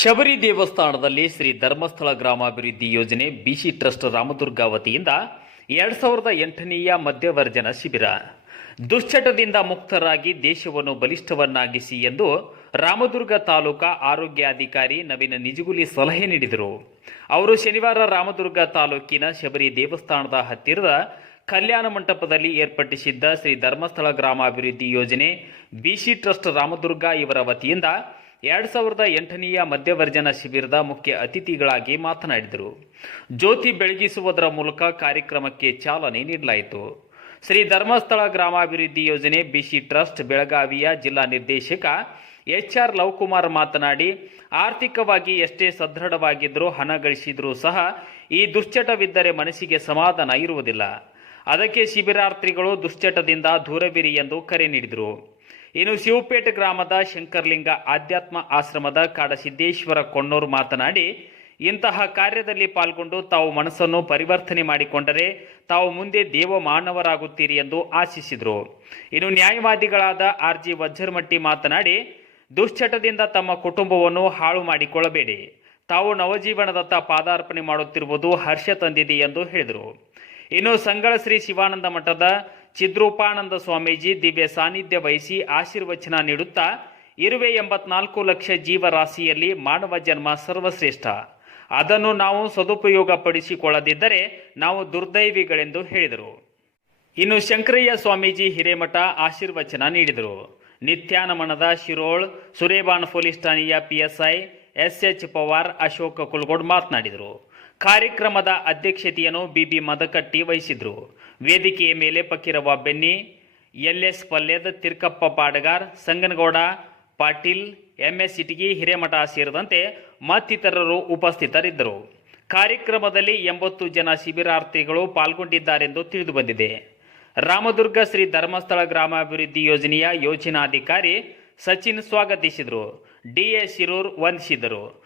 ಶಬರಿ ದೇವಸ್ಥಾನದಲ್ಲಿ ಶ್ರೀ ಧರ್ಮಸ್ಥಳ ಗ್ರಾಮಾಭಿವೃದ್ಧಿ ಯೋಜನೆ ಬಿಸಿ ಟ್ರಸ್ಟ್ ರಾಮದುರ್ಗ ವತಿಯಿಂದ ಎರಡ್ ಸಾವಿರದ ಎಂಟನೆಯ ಮಧ್ಯವರ್ಜನ ಶಿಬಿರ. ದುಶ್ಚಟದಿಂದ ಮುಕ್ತರಾಗಿ ದೇಶವನ್ನು ಬಲಿಷ್ಠವನ್ನಾಗಿಸಿ ಎಂದು ರಾಮದುರ್ಗ ತಾಲೂಕಾ ಆರೋಗ್ಯಾಧಿಕಾರಿ ನವೀನ ನಿಜಗುಲಿ ಸಲಹೆ ನೀಡಿದರು. ಅವರು ಶನಿವಾರ ರಾಮದುರ್ಗ ತಾಲೂಕಿನ ಶಬರಿ ದೇವಸ್ಥಾನದ ಹತ್ತಿರದ ಕಲ್ಯಾಣ ಮಂಟಪದಲ್ಲಿ ಏರ್ಪಡಿಸಿದ್ದ ಶ್ರೀ ಧರ್ಮಸ್ಥಳ ಗ್ರಾಮಾಭಿವೃದ್ಧಿ ಯೋಜನೆ ಬಿಸಿ ಟ್ರಸ್ಟ್ ರಾಮದುರ್ಗ ಇವರ ವತಿಯಿಂದ ಎರಡ್ ಸಾವಿರದ ಎಂಟನೆಯ ಮಧ್ಯವರ್ಜನ ಶಿಬಿರದ ಮುಖ್ಯ ಅತಿಥಿಗಳಾಗಿ ಮಾತನಾಡಿದರು. ಜ್ಯೋತಿ ಬೆಳಗಿಸುವುದರ ಮೂಲಕ ಕಾರ್ಯಕ್ರಮಕ್ಕೆ ಚಾಲನೆ ನೀಡಲಾಯಿತು. ಶ್ರೀ ಧರ್ಮಸ್ಥಳ ಗ್ರಾಮಾಭಿವೃದ್ಧಿ ಯೋಜನೆ ಬಿಸಿ ಟ್ರಸ್ಟ್, ಬೆಳಗಾವಿಯ ಜಿಲ್ಲಾ ನಿರ್ದೇಶಕ ಎಚ್ ಆರ್ ಲವ್ಕುಮಾರ್ ಮಾತನಾಡಿ, ಆರ್ಥಿಕವಾಗಿ ಎಷ್ಟೇ ಸದೃಢವಾಗಿದ್ದರೂ ಹಣ ಗಳಿಸಿದರೂ ಸಹ ಈ ದುಶ್ಚಟವಿದ್ದರೆ ಮನಸ್ಸಿಗೆ ಸಮಾಧಾನ ಇರುವುದಿಲ್ಲ. ಅದಕ್ಕೆ ಶಿಬಿರಾರ್ಥಿಗಳು ದುಶ್ಚಟದಿಂದ ದೂರವಿರಿ ಎಂದು ಕರೆ ನೀಡಿದರು. ಇನ್ನು ಶಿವಪೇಟೆ ಗ್ರಾಮದ ಶಂಕರ್ಲಿಂಗ ಆಧ್ಯಾತ್ಮ ಆಶ್ರಮದ ಕಾಡಸಿದ್ದೇಶ್ವರ ಕೊಣ್ಣೂರು ಮಾತನಾಡಿ, ಇಂತಹ ಕಾರ್ಯದಲ್ಲಿ ಪಾಲ್ಗೊಂಡು ತಾವು ಮನಸ್ಸನ್ನು ಪರಿವರ್ತನೆ ಮಾಡಿಕೊಂಡರೆ ತಾವು ಮುಂದೆ ದೇವ ಮಾನವರಾಗುತ್ತೀರಿ ಎಂದು ಆಶಿಸಿದರು. ಇನ್ನು ನ್ಯಾಯವಾದಿಗಳಾದ ಆರ್ ಜಿ ವಜ್ರಮಟ್ಟಿ ಮಾತನಾಡಿ, ದುಶ್ಚಟದಿಂದ ತಮ್ಮ ಕುಟುಂಬವನ್ನು ಹಾಳು ಮಾಡಿಕೊಳ್ಳಬೇಡಿ. ತಾವು ನವಜೀವನದತ್ತ ಪಾದಾರ್ಪಣೆ ಮಾಡುತ್ತಿರುವುದು ಹರ್ಷ ತಂದಿದೆ ಎಂದು ಹೇಳಿದರು. ಇನ್ನು ಸಂಗಳ ಶ್ರೀ ಶಿವಾನಂದ ಮಠದ ಚಿದ್ರೂಪಾನಂದ ಸ್ವಾಮೀಜಿ ದಿವ್ಯ ಸಾನ್ನಿಧ್ಯ ವಹಿಸಿ ಆಶೀರ್ವಚನ ನೀಡುತ್ತಾ ಇರುವೆ ಎಂಬತ್ನಾಲ್ಕು ಲಕ್ಷ ಜೀವರಾಶಿಯಲ್ಲಿ ಮಾನವ ಜನ್ಮ ಸರ್ವಶ್ರೇಷ್ಠ. ಅದನ್ನು ನಾವು ಸದುಪಯೋಗ ಪಡಿಸಿಕೊಳ್ಳದಿದ್ದರೆ ನಾವು ದುರ್ದೈವಿಗಳೆಂದು ಹೇಳಿದರು. ಇನ್ನು ಶಂಕರಯ್ಯ ಸ್ವಾಮೀಜಿ ಹಿರೇಮಠ ಆಶೀರ್ವಚನ ನೀಡಿದರು. ನಿತ್ಯಾನಮನದ ಶಿರೋಳ್, ಸುರೇಬಾನ್ ಪೊಲೀಸ್ ಠಾಣೆಯ PSI S H Pawar, Ashok Kulgod ಮಾತನಾಡಿದರು. ಕಾರ್ಯಕ್ರಮದ ಅಧ್ಯಕ್ಷತೆಯನ್ನು ಬಿಬಿ ಮದಕಟ್ಟಿ ವಹಿಸಿದ್ರು. ವೇದಿಕೆಯ ಮೇಲೆ ಪಕ್ಕಿರುವ Benni, L S ಪಲ್ಯದ Tirkappa Padagar, Sanganagouda, Patil MS Itagi, Hiremath ಸೇರಿದಂತೆ ಮತ್ತಿತರರು ಉಪಸ್ಥಿತರಿದ್ದರು. ಕಾರ್ಯಕ್ರಮದಲ್ಲಿ ಎಂಬತ್ತು ಜನ ಶಿಬಿರಾರ್ಥಿಗಳು ಪಾಲ್ಗೊಂಡಿದ್ದಾರೆಂದು ತಿಳಿದುಬಂದಿದೆ. ರಾಮದುರ್ಗ ಶ್ರೀ ಧರ್ಮಸ್ಥಳ ಗ್ರಾಮಾಭಿವೃದ್ಧಿ ಯೋಜನೆಯ ಯೋಜನಾಧಿಕಾರಿ ಸಚಿನ್ ಸ್ವಾಗತಿಸಿದರು. ಡಿಎ ಶಿರೂರ್ ವಂದಿಸಿದರು.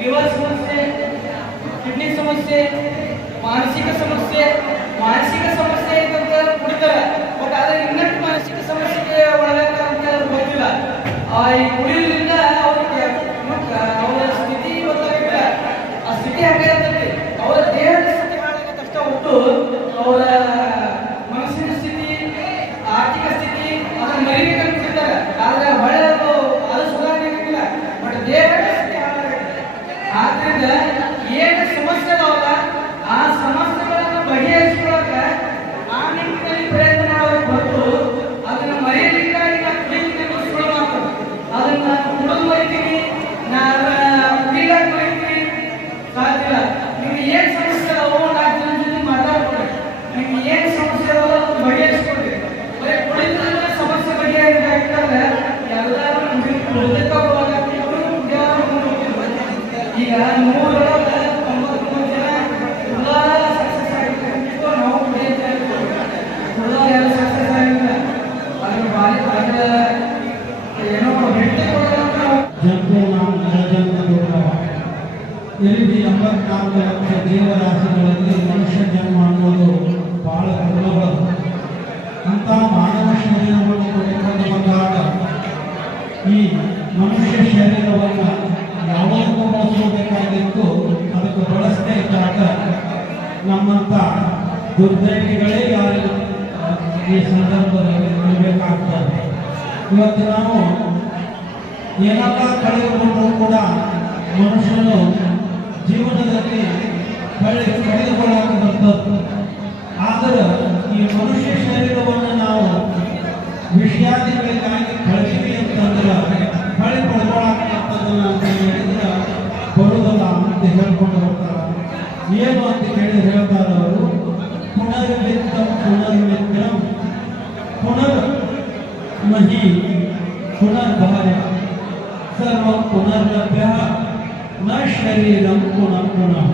ಲಿವರ್ ಸಮಸ್ಯೆ, ಕಿಡ್ನಿ ಸಮಸ್ಯೆ, ಮಾನಸಿಕ ಸಮಸ್ಯೆ ಮಾನಸಿಕ ಸಮಸ್ಯೆ ಅಂತ ಕುಡಿತಾರೆ. ಬಟ್ ಆದ್ರೆ ಇನ್ನಷ್ಟು ಮಾನಸಿಕ ಸಮಸ್ಯೆಗೆ ಒಳಗಾಗ್ತಾರೆ ಅಂತ ಗೊತ್ತಿಲ್ಲ. ಈ ಕುಡಿಯೋದ್ರಿಂದ ಇಷ್ಟು ನಾವು ಕುಡಿಯುತ್ತಾ ಇರ್ತೀವಿ ಕುಡಿದವ್ರು ಎಲ್ಲ ಸಕ್ಸಸ್ ಆಗಿಲ್ಲ ಅದ್ರ ನಮ್ಮಂಥ ದುರ್ದೈವಿಗಳೇ ಯಾರು ಈ ಸಂದರ್ಭದಲ್ಲಿ ನೋಡಬೇಕಾಗ್ತದೆ ಇವತ್ತು ನಾವು ಏನೆಲ್ಲ ಕಳೆದುಕೊಂಡರೂ ಕೂಡ ಮನುಷ್ಯನು ಜೀವನದಲ್ಲಿ ಕಳೆ ಕಳೆದುಕೊಳ್ಳಕ್ಕೆ ಬರ್ತದೆ ಆದರೆ ಈ ಮನುಷ್ಯ ಶರೀರವನ್ನು ನಾವು ವಿಷಯಾದಿಗಳಿಗಾಗಿ ಕಳೆದಿವಿ ಅಂತಂದ್ರೆ, ಕಳೆ ಪಡ್ಕೊಳಕ್ಕಾಗ್ತದಲ್ಲ ಅಂತ ಹೇಳಿದ್ರೆ ಬರುವುದಲ್ಲ ಅಂತ ಹೇಳ್ಕೊಂಡು ಹೋಗ್ತಾರೆ. ಏನು ಅಂತ ಕೇಳಿ ಹೇಳ್ತಾರೆ ಅವರು ಪುನರ್ವಿತ್ತಂ ಪುನರ್ವಿತ್ತಂ ಪುನರ್ ಮಹಿ ಪುನರ್ಭಾರ್ಯ ಸರ್ವ ಪುನರ್ಲಭ್ಯ ನ ಶರೀರಂ ಪುನಃ ಪುನಃ